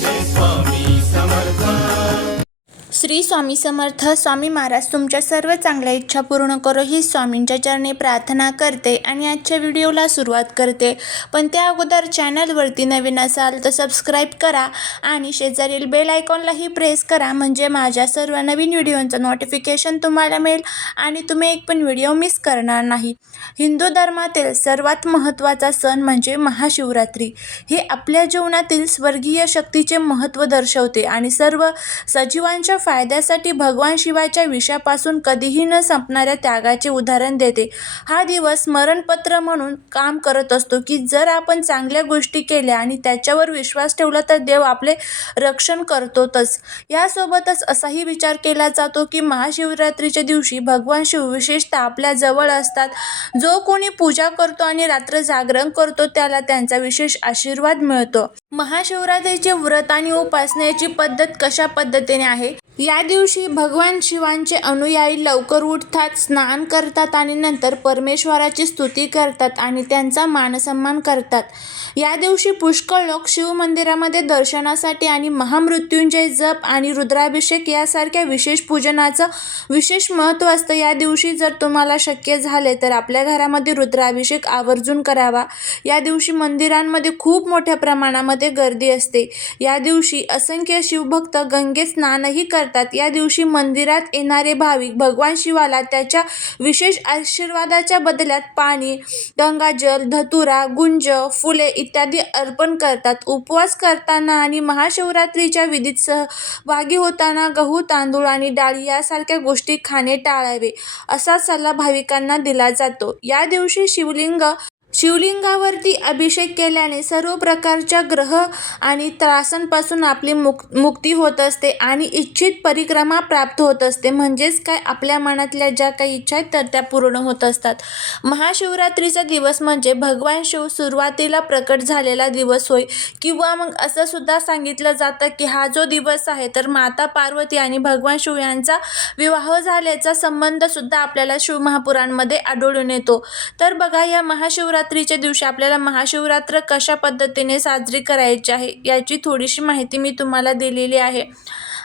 this one. Shri Swami Samarth Swami Maharaj तुमच्या सर्व चांगल्या इच्छा पूर्ण करो ही स्वामींच्या चरणी प्रार्थना करते आणि आजच्या व्हिडिओला सुरुवात करते. पण त्या अगोदर चॅनलवरती नवीन असाल तर सबस्क्राईब करा आणि शेजारील बेल आयकॉनलाही प्रेस करा म्हणजे माझ्या सर्व नवीन व्हिडिओंचं नोटिफिकेशन तुम्हाला मिळेल आणि तुम्ही एक पण व्हिडिओ मिस करणार नाही. हिंदू धर्मातील सर्वात महत्त्वाचा सण म्हणजे महाशिवरात्री. हे आपल्या जीवनातील स्वर्गीय शक्तीचे महत्त्व दर्शवते आणि सर्व सजीवांच्या फायद्यासाठी भगवान शिवाच्या विषयापासून कधीही न संपणाऱ्या त्यागाचे उदाहरण देते. हा दिवस स्मरणपत्र म्हणून काम करत असतो की जर आपण चांगल्या गोष्टी केल्या आणि त्याच्यावर विश्वास ठेवला तर देव आपले रक्षण करतोच यासोबतच असाही विचार केला जातो की महाशिवरात्रीच्या दिवशी भगवान शिव विशेषतः आपल्या जवळ असतात. जो कोणी पूजा करतो आणि रात्र जागरण करतो त्याला त्यांचा विशेष आशीर्वाद मिळतो. महाशिवरात्रीचे व्रत आणि उपासनेची पद्धत कशा पद्धतीने आहे? या दिवशी भगवान शिवांचे अनुयायी लवकर उठतात स्नान करतात आणि नंतर परमेश्वराची स्तुती करतात आणि त्यांचा मानसन्मान करतात. या दिवशी पुष्कळ लोक शिव मंदिरामध्ये दर्शनासाठी आणि महामृत्युंजय जप आणि रुद्राभिषेक यासारख्या विशेष पूजनाचं विशेष महत्त्व असतं. या दिवशी जर तुम्हाला शक्य झाले तर आपल्या घरामध्ये रुद्राभिषेक आवर्जून करावा. या दिवशी मंदिरांमध्ये खूप मोठ्या प्रमाणामध्ये गर्दी असते. या दिवशी असंख्य शिवभक्त गंगेत स्नानही कर करतात. या दिवशी मंदिरात येणारे भाविक भगवान शिवाला त्याच्या विशेष आशीर्वादाच्या बदल्यात पाणी गंगाजल धतुरा गुंज फुले इत्यादी अर्पण करतात. उपवास करताना आणि महाशिवरात्रीच्या विधीत सहभागी होताना गहू तांदूळ आणि डाळी यासारख्या गोष्टी खाणे टाळावे असा सल्ला भाविकांना दिला जातो. या दिवशी शिवलिंग शिवलिंगावरती अभिषेक केल्याने सर्व प्रकारच्या ग्रह आणि त्रासांपासून आपली मुक मुक्ती होत असते आणि इच्छित परिक्रमा प्राप्त होत असते. म्हणजेच काय? आपल्या मनातल्या ज्या काही इच्छा आहेत तर त्या पूर्ण होत असतात. महाशिवरात्रीचा दिवस म्हणजे भगवान शिव सुरुवातीला प्रकट झालेला दिवस होय. किंवा मग असं सुद्धा सांगितलं जातं की हा जो दिवस आहे तर माता पार्वती आणि भगवान शिव यांचा विवाह झाल्याचा संबंधसुद्धा आपल्याला शिवमहापुराणमध्ये आढळून येतो. तर बघा या महाशिवरात्री महाशिवरात्रीच्या दिवशी आपल्याला महाशिवरात्र कशा पद्धतीने साजरी करायची आहे याची थोडीशी माहिती मी तुम्हाला दिलेली आहे.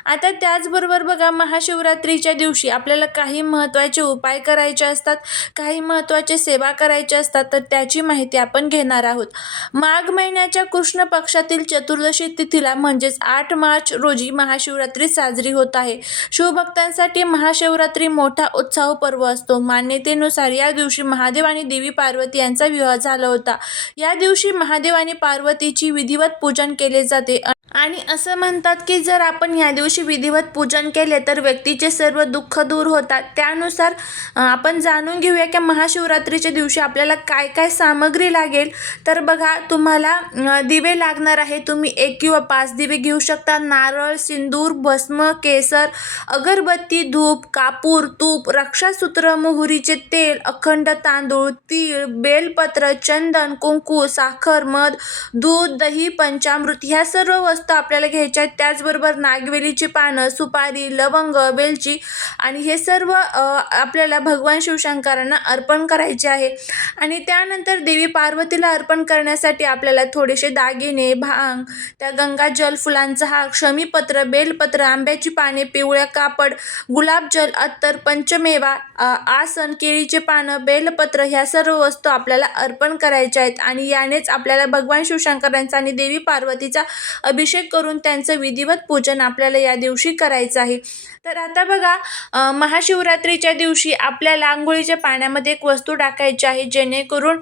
आता त्याचबरोबर बघा महाशिवरात्रीच्या दिवशी आपल्याला काही महत्त्वाचे उपाय करायचे असतात काही महत्त्वाचे सेवा करायचे असतात तर त्याची माहिती आपण घेणार आहोत. माघ महिन्याच्या कृष्ण पक्षातील चतुर्दशी तिथीला म्हणजेच आठ मार्च रोजी महाशिवरात्री साजरी होत आहे. शिवभक्तांसाठी महाशिवरात्री मोठा उत्साह पर्व असतो. मान्यतेनुसार या दिवशी महादेव आणि देवी पार्वती यांचा विवाह झाला होता. या दिवशी महादेव आणि पार्वतीची विधिवत पूजन केले जाते. आणि असं म्हणतात की जर आपण ह्या दिवशी विधिवत पूजन केले तर व्यक्तीचे सर्व दुःख दूर होतात. त्यानुसार आपण जाणून घेऊया की महाशिवरात्रीच्या दिवशी आपल्याला काय काय सामग्री लागेल. तर बघा तुम्हाला दिवे लागणार आहे तुम्ही एक किंवा पाच दिवे घेऊ शकता. नारळ सिंदूर भस्म केसर अगरबत्ती धूप कापूर तूप रक्षासूत्र मोहरीचे तेल अखंड तांदूळ तीळ बेलपत्र चंदन कुंकू साखर मध दूध दही पंचामृत ह्या सर्व वस्तू आपल्याला घ्यायच्या आहेत त्याचबरोबर नागवेलीची पानं सुपारी लवंग वेलची आणि हे सर्व आपल्याला भगवान शिवशंकरांना अर्पण करायचे आहे. आणि त्यानंतर देवी पार्वतीला अर्पण करण्यासाठी आपल्याला थोडेसे दागिने भांग त्या गंगाजल फुलांचा हा क्षमीपत्र बेलपत्र आंब्याची पाने पिवळ्या कापड गुलाबजल अत्तर पंचमेवा आसन केळीचे पानं बेलपत्र ह्या सर्व वस्तू आपल्याला अर्पण करायच्या आहेत आणि यानेच आपल्याला भगवान शिवशंकरांचा आणि देवी पार्वतीचा अभिषेक करून त्यांचं विधिवत पूजन आपल्याला या दिवशी करायचं आहे. तर आता बघा महाशिवरात्रीच्या दिवशी आपल्याला आंघोळीच्या पाण्यामध्ये एक वस्तू टाकायची आहे जेणेकरून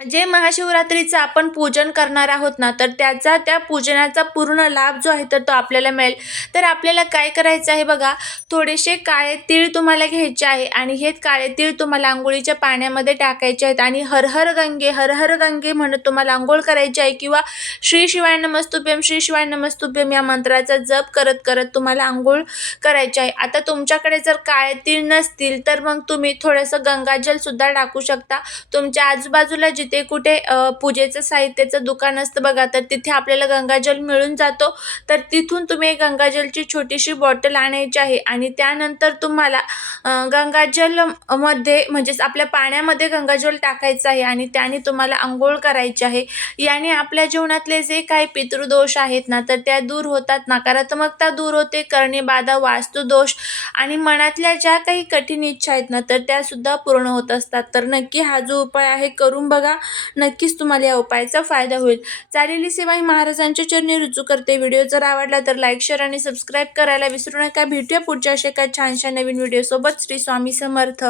जे महाशिवरात्रीचं आपण पूजन करणार आहोत ना तर त्याचा त्या पूजनाचा पूर्ण लाभ जो आहे तर तो आपल्याला मिळेल. तर आपल्याला काय करायचं आहे बघा थोडेसे काळे तीळ तुम्हाला घ्यायचे आहे आणि हे काळे तीळ तुम्हाला आंघोळीच्या पाण्यामध्ये टाकायचे आहेत आणि हर हर गंगे हर हर गंगे म्हणत तुम्हाला आंघोळ करायची आहे किंवा श्री शिवाय नमस्तुभ्यम श्री शिवाय नमस्तुभ्यम या मंत्राचा जप करत करत तुम्हाला आंघोळ करायची आहे. आता तुमच्याकडे जर काळे तीळ नसतील तर मग तुम्ही थोडंसं गंगाजलसुद्धा टाकू शकता. तुमच्या आजूबाजूला जे जिथे कुठे पूजेचं साहित्याचं दुकान असतं बघा तर तिथे आपल्याला गंगाजल मिळून जातो. तर तिथून तुम्ही गंगाजलची छोटीशी बॉटल आणायची आहे आणि त्यानंतर तुम्हाला गंगाजलमध्ये गंगाजलमध्ये म्हणजेच आपल्या पाण्यामध्ये गंगाजल टाकायचं आहे आणि त्याने तुम्हाला आंघोळ करायची आहे. याने आपल्या जीवनातले जे काही पितृदोष आहेत ना तर त्या दूर होतात नकारात्मकता दूर होते करणे बाधा वास्तुदोष आणि मनातल्या ज्या काही कठीण इच्छा आहेत ना तर त्यासुद्धा पूर्ण होत असतात. तर नक्की हा जो उपाय आहे करून बघा. नक्कीच तुम्हाला या उपायाचा फायदा होईल. चालेली सेवा ही महाराजांच्या चरणी रुजू करते. व्हिडिओ जर आवडला तर लाईक शेअर आणि सबस्क्राईब करायला विसरू नका. भेटूया पुढच्या अशा एका छानशा नवीन व्हिडिओसोबत. श्री स्वामी समर्थ.